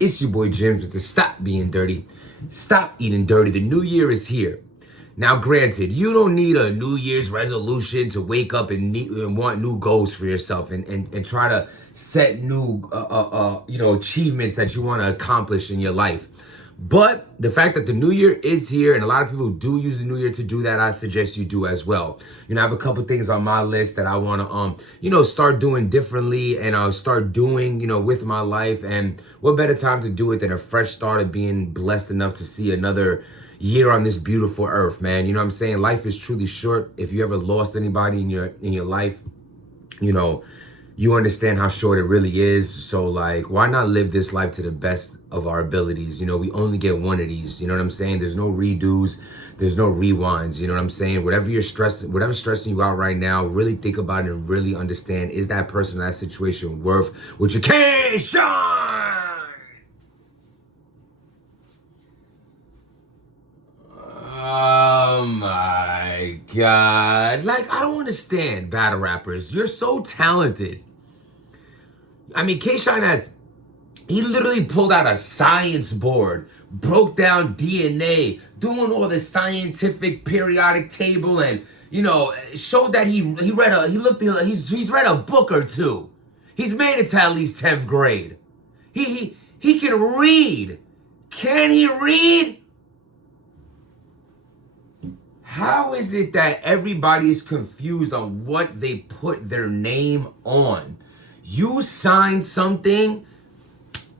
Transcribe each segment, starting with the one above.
It's your boy James with the Stop Being Dirty, Stop Eating Dirty. The new year is here. Now, granted, you don't need a New Year's resolution to wake up and want new goals for yourself and try to set new achievements that you want to accomplish in your life. But the fact that the new year is here, and a lot of people do use the new year to do that, I suggest you do as well. I have a couple things on my list that I want to, start doing differently, and I'll start doing, with my life. And what better time to do it than a fresh start of being blessed enough to see another year on this beautiful earth, man. You know what I'm saying? Life is truly short. If you ever lost anybody in your life, you understand how short it really is. So why not live this life to the best of our abilities? We only get one of these. You know what I'm saying? There's no redos. There's no rewinds. You know what I'm saying? Whatever's stressing you out right now, really think about it and really understand, is that person in that situation worth what you can shine? Oh my God. I don't understand battle rappers. You're so talented. K-Shine he literally pulled out a science board, broke down DNA, doing all the scientific periodic table, and, showed that he's read a book or two. He's made it to at least 10th grade. He can read. Can he read? How is it that everybody is confused on what they put their name on? You sign something,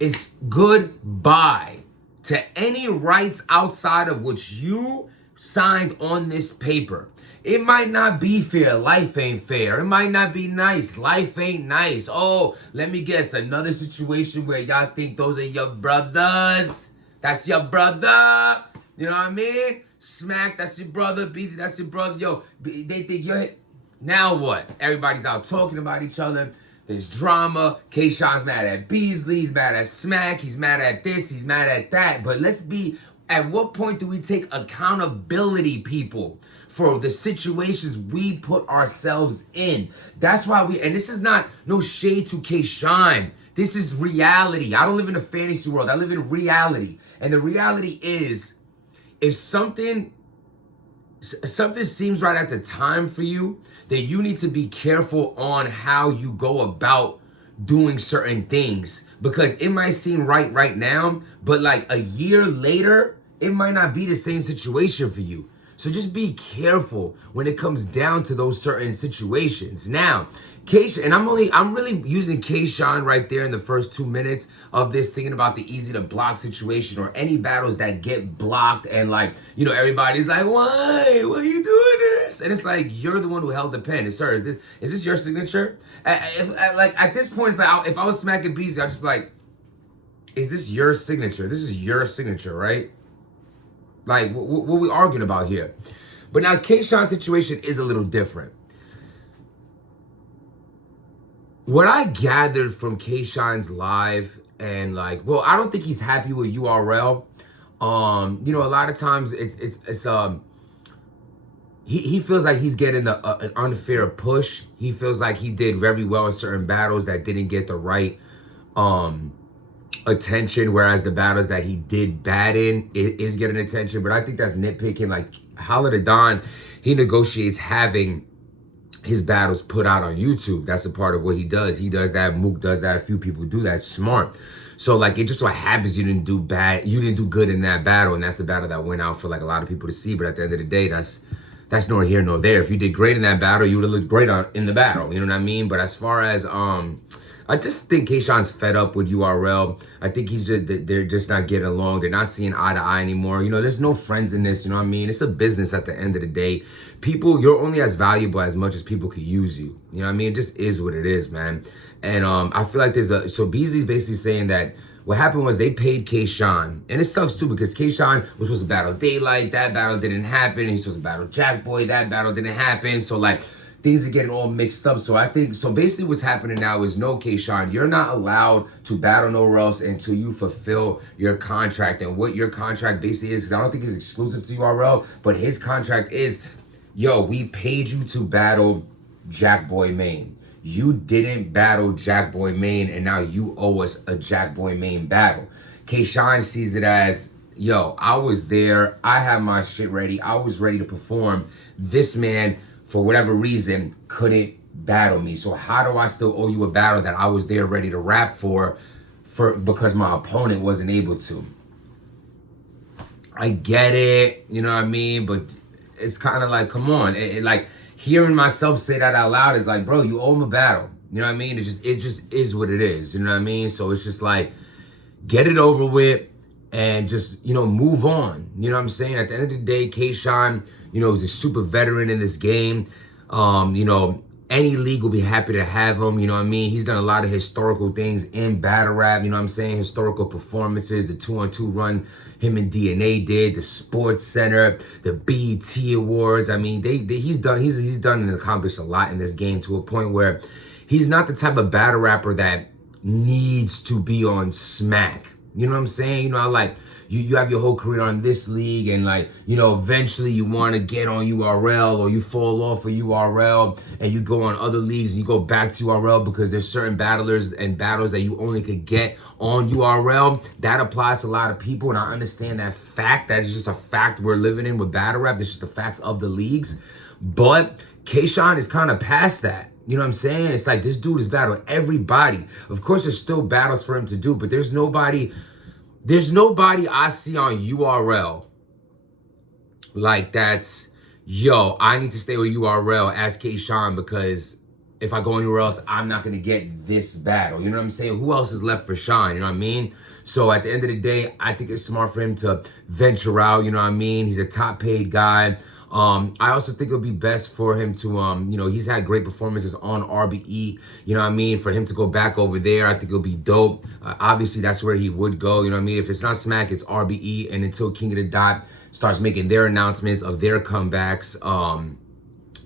it's goodbye to any rights outside of what you signed on this paper. It might not be fair. Life ain't fair. It might not be nice. Life ain't nice. Oh, let me guess. Another situation where y'all think those are your brothers. That's your brother. You know what I mean? Smack, that's your brother. Beezy, that's your brother. Yo, they think you're hit. Now what? Everybody's out talking about each other. There's drama. K-Shine's mad at Beasley. He's mad at Smack. He's mad at this. He's mad at that. But at what point do we take accountability, people, for the situations we put ourselves in? That's why and this is not no shade to K-Shine. This is reality. I don't live in a fantasy world. I live in reality. And the reality is, if something seems right at the time for you, then you need to be careful on how you go about doing certain things, because it might seem right now, but a year later, it might not be the same situation for you. So just be careful when it comes down to those certain situations. Now, and I'm really using K-Shine right there in the first 2 minutes of this, thinking about the easy to block situation or any battles that get blocked, and everybody's like, why are you doing this? And it's you're the one who held the pen. Sir, is this your signature? At this point, it's if I was smacking Beezy, I'd just be like, is this your signature? This is your signature, right? What are we arguing about here? But now K-Shine's situation is a little different. What I gathered from K-Shine's live, and I don't think he's happy with URL. A lot of times he feels like he's getting an unfair push. He feels like he did very well in certain battles that didn't get the right attention, whereas the battles that he did bad in is getting attention. But I think that's nitpicking. Holla da Don, he negotiates having his battles put out on YouTube. That's a part of what he does. He does that. Mook does that. A few people do that. Smart. So it just so happens you didn't do good in that battle, and that's the battle that went out for a lot of people to see. But at the end of the day, that's nor here nor there. If you did great in that battle, you would have looked great in the battle. You know what I mean? But as far as I just think K-Shine's fed up with URL. I think they're just not getting along. They're not seeing eye to eye anymore. There's no friends in this. You know what I mean? It's a business at the end of the day. People, you're only as valuable as much as people could use you. You know what I mean? It just is what it is, man. And I feel like so Beasley's basically saying that what happened was they paid K-Shine. And it sucks too, because K-Shine was supposed to battle Daylight. That battle didn't happen. He's supposed to battle Jackboy. That battle didn't happen. So things are getting all mixed up. So basically what's happening now is, no, K-Shine, you're not allowed to battle nowhere else until you fulfill your contract. And what your contract basically is, 'cause I don't think it's exclusive to URL, but his contract is, yo, we paid you to battle Jackboy Maine. you didn't battle Jack Boy Maine, and now you owe us a Jack Boy Maine battle. K-Shine sees it as, yo, I was there. I had my shit ready. I was ready to perform. This man, for whatever reason, couldn't battle me. So how do I still owe you a battle that I was there ready to rap for because my opponent wasn't able to? I get it, you know what I mean? But it's kind of like, come on. Like, hearing myself say that out loud is like, bro, you owe him a battle. You know what I mean? It just is what it is. You know what I mean? So it's just like, get it over with and just, move on. You know what I'm saying? At the end of the day, K-Shine, is a super veteran in this game. Any league will be happy to have him, you know what I mean? He's done a lot of historical things in battle rap, you know what I'm saying? Historical performances, the 2-on-2 run him and DNA did, the Sports Center, the BET Awards. I mean, he's done and accomplished a lot in this game to a point where he's not the type of battle rapper that needs to be on Smack. You know what I'm saying? You have your whole career on this league, and eventually you want to get on URL, or you fall off of URL and you go on other leagues and you go back to URL because there's certain battlers and battles that you only could get on URL. That applies to a lot of people, and I understand that fact. That is just a fact we're living in with battle rap. It's just the facts of the leagues. But K-Shine is kind of past that. You know what I'm saying? It's like, this dude has battled everybody. Of course, there's still battles for him to do, but there's nobody I see on URL like that's, yo, I need to stay with URL as K-Shine, because if I go anywhere else, I'm not going to get this battle. You know what I'm saying? Who else is left for Shine? You know what I mean? So at the end of the day, I think it's smart for him to venture out. You know what I mean? He's a top paid guy. I also think it'll be best for him to, he's had great performances on RBE, you know what I mean? For him to go back over there, I think it'll be dope. Obviously, that's where he would go, you know what I mean? If it's not Smack, it's RBE, and until King of the Dot starts making their announcements of their comebacks,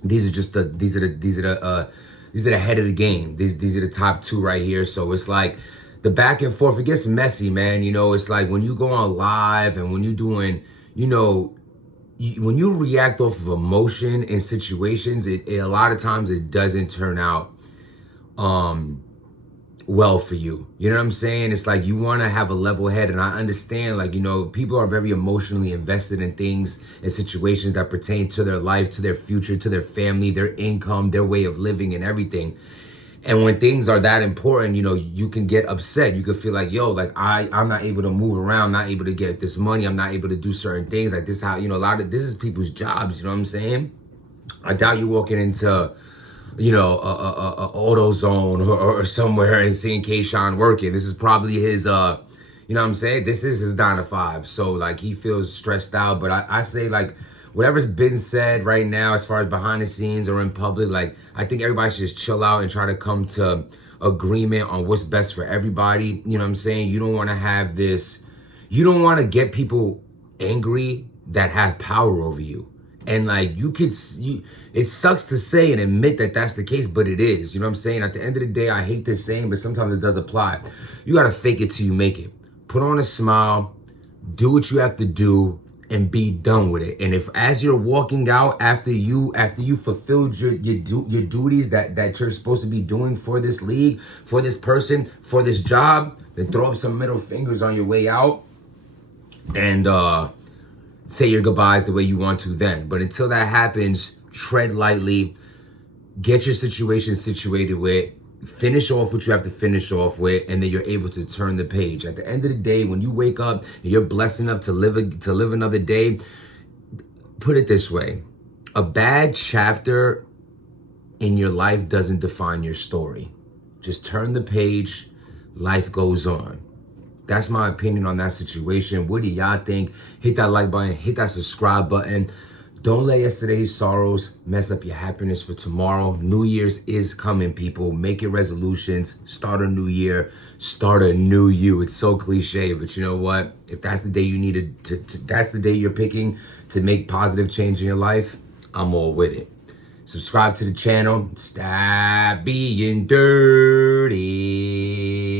these are the head of the game. These are the top two right here. So it's like the back and forth, it gets messy, man. It's like when you go on live and when you're doing, when you react off of emotion in situations, it a lot of times it doesn't turn out well for you. You know what I'm saying? It's like you want to have a level head, and I understand, people are very emotionally invested in things and situations that pertain to their life, to their future, to their family, their income, their way of living, and everything. And when things are that important, you can get upset. You can feel like, yo, like I'm not able to move around, not able to get this money. I'm not able to do certain things. Like this, how, this is people's jobs. You know what I'm saying? I doubt you walking into, a AutoZone or somewhere and seeing K-Shine working. This is probably his, you know what I'm saying? This is his 9 to 5. So like he feels stressed out. But I say, like, whatever's been said right now as far as behind the scenes or in public, like, I think everybody should just chill out and try to come to agreement on what's best for everybody. You know what I'm saying? You don't want to have this, you don't want to get people angry that have power over you. And like, it sucks to say and admit that that's the case, but it is. You know what I'm saying? At the end of the day, I hate this saying, but sometimes it does apply. You got to fake it till you make it. Put on a smile, do what you have to do, and be done with it. And if as you're walking out after you fulfilled your duties that you're supposed to be doing for this league, for this person, for this job, then throw up some middle fingers on your way out and say your goodbyes the way you want to then. But until that happens, tread lightly, get your situation situated with, finish off what you have to finish off with, and then you're able to turn the page. At the end of the day, when you wake up and you're blessed enough to live another day, put it this way: a bad chapter in your life doesn't define your story. Just turn the page, life goes on. That's my opinion on that situation. What do y'all think? Hit that like button, hit that subscribe button. Don't let yesterday's sorrows mess up your happiness for tomorrow. New Year's is coming, people. Make your resolutions. Start a new year. Start a new you. It's so cliche, but you know what? If that's the day you needed that's the day you're picking to make positive change in your life, I'm all with it. Subscribe to the channel. Stop being dirty.